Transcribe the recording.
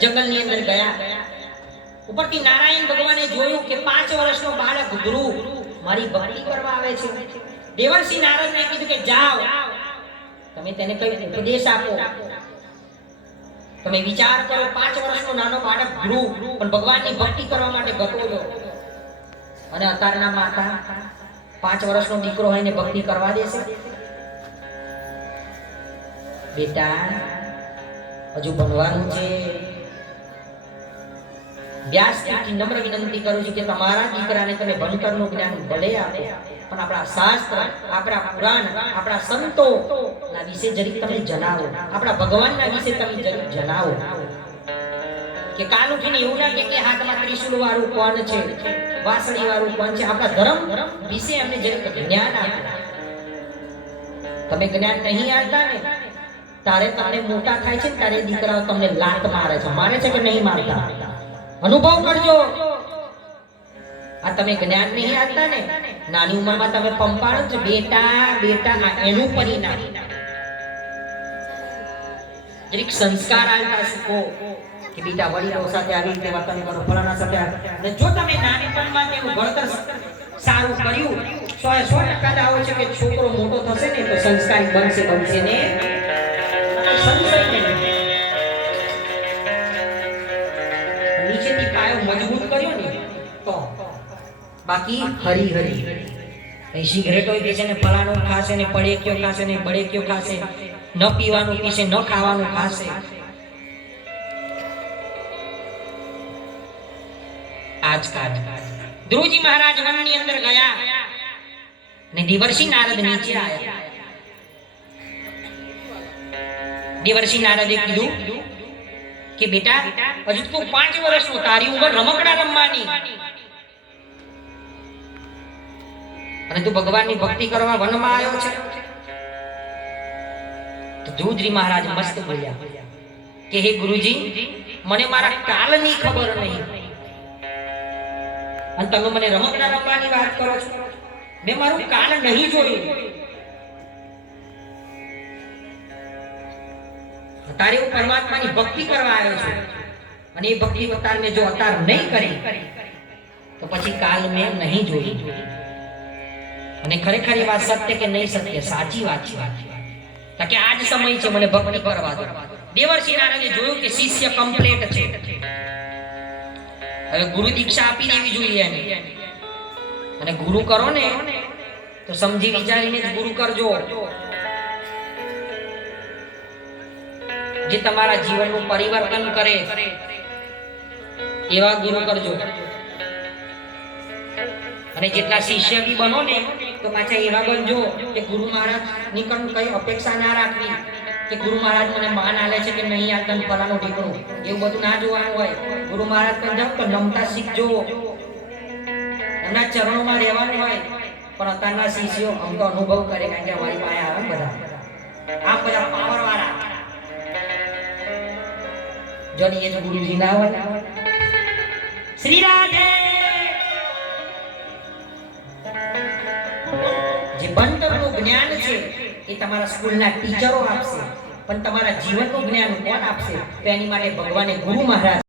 જંગલની અંદર ગયા. ઉપરથી નારાયણ ભગવાને જોયું કે પાંચ વર્ષનો બાળક ધ્રુવ મારી ભક્તિ કરવા આવે છે. દેવર્ષિ નારદને કીધું કે જાઓ. તમે તેને કઈ ઉપદેશ આપો. તમે વિચાર કરો, પાંચ વર્ષનો નાનો બાળક ધ્રુવ પણ ભગવાનની ભક્તિ કરવા માટે ગતોયો અને અતારના માતા પાંચ વર્ષનો દીકરો હોય ને ભક્તિ કરવા દેશે. બેટા, હજુ ભણવાનું છે. વ્યાસજીથી નમ્ર વિનંતી કરું છું કે તમારા દીકરાને તમે ભણતરનું જ્ઞાન ભલે આપો, પણ આપણા શાસ્ત્ર, આપણા પુરાણ, આપણા સંતો ના વિશે જરીક તમે જણાવો. આપણા ભગવાનના વિશે તમે જરીક જણાવો. કે કાલ ઉઠીને એવું લાગે કે હાથમાં ત્રિશુલ વાળું કોણ છે વાસળી વાળું કોણ છે, આપણા ધર્મ વિશે એમને જરીક જ્ઞાન આપો. તમે જ્ઞાન નહીં આપતા ને, તારે તારે મોટા થાય છે તારે દીકરાઓ તમને લાત મારે છે. મારે છે કે નહીં મારતા? અનુભવ કરજો. આ તમે જ્ઞાન નહીં આપતા ને, નાની ઉંમરમાં તમે પંપાળો છો. બેટા બેટા, આ એનું પરિણામ. જરીક સંસ્કાર આવતા શીખો કે બીજા વડીલો સાથે આવી રીતે વર્તન કરો, ફલાણા સાથે અને જો તમે નાનપણમાં તેવું ભણતર સારું કર્યું સો એ સો ટકા દાવો છે કે છોકરો મોટો થશે ને તો સંસ્કારી બનશે બનશે ને. સંશય મજબૂત કર્યો ને, તો. બાકી હરી હરી. એ સિગરેટો પીશે ને, ફલાણો ખાશે ને પડે કયો ખાશે ને બળે કયો ખાશે, ન પીવાનું પીશે, ન ખાવાનું ખાશે. આજકાલ ધ્રુવજી મહારાજ વનની અંદર ગયા ને દિવર્ષિ નારદ નીચે આવ્યા. દિવર્ષિ નારદે કીધું કે બેટા, હજુ તું પાંચ વર્ષનો તારી ઉંમર રમકડા રમવાની. અને તું ભગવાનની ભક્તિ કરવા વનમાં આવ્યો છે. તો ધ્રુવજી મહારાજ મસ્ત બોલ્યા, કે હે ગુરુજી, મને મારા કાલની ખબર નહીં. અને તમે મને રમકડા રમવાની વાત કરો છો. મેં મારું કાલ નહીં જોયું. તારે હું પરમાત્માની ભક્તિ કરવા આવ્યો છું. અને એ ભક્તિ અવતાર મેં જો અવતાર નહીં કરી, તો પછી કાલ મેં નહીં જોઈ અને ખરેખર એ વાત સત્ય કે નહીં સત્ય? સાચી વાત છે. કે આજ સમય છે, મને ભક્તિ કરવા દો. દેવર્ષિ નારાયણે જોયું કે શિષ્ય કમ્પ્લીટ છે. હવે ગુરુ દીક્ષા આપી દેવી જોઈએ એને. અને ગુરુ કરો ને, તો સમજી વિચારીને જ ગુરુ કરજો. જે તમારા જીવનનું પરિવર્તન કરે, એવા ગુરુ કરજો. અને જેટલા શિષ્ય બી બનો ને, તો પાછા એવા બનજો કે ગુરુ મહારાજની કઈ અપેક્ષા ના રાખવી, કે ગુરુ મહારાજ મને માન આલે છે કે નહીં આ તને ફલાનો ઢીકણું. એવું બધું ના જોવાનું હોય. ગુરુ મહારાજ પણ જાઓ તો નમતા શીખજો એમના ચરણોમાં રહેવાનું હોય, પણ અત્યારના શિષ્યો આમ તો અનુભવ કરે કારણ કે અમારી પાસે આવે બધા. આ બધા વાળા જો ગુરુજી ના હોય. શ્રી રાધે. જે ભણતરનું જ્ઞાન છે, એ તમારા સ્કૂલના ટીચરો આપશે. પણ તમારા જીવનનું જ્ઞાન કોણ આપશે? તો એની માટે ભગવાને ગુરુ મહારાજ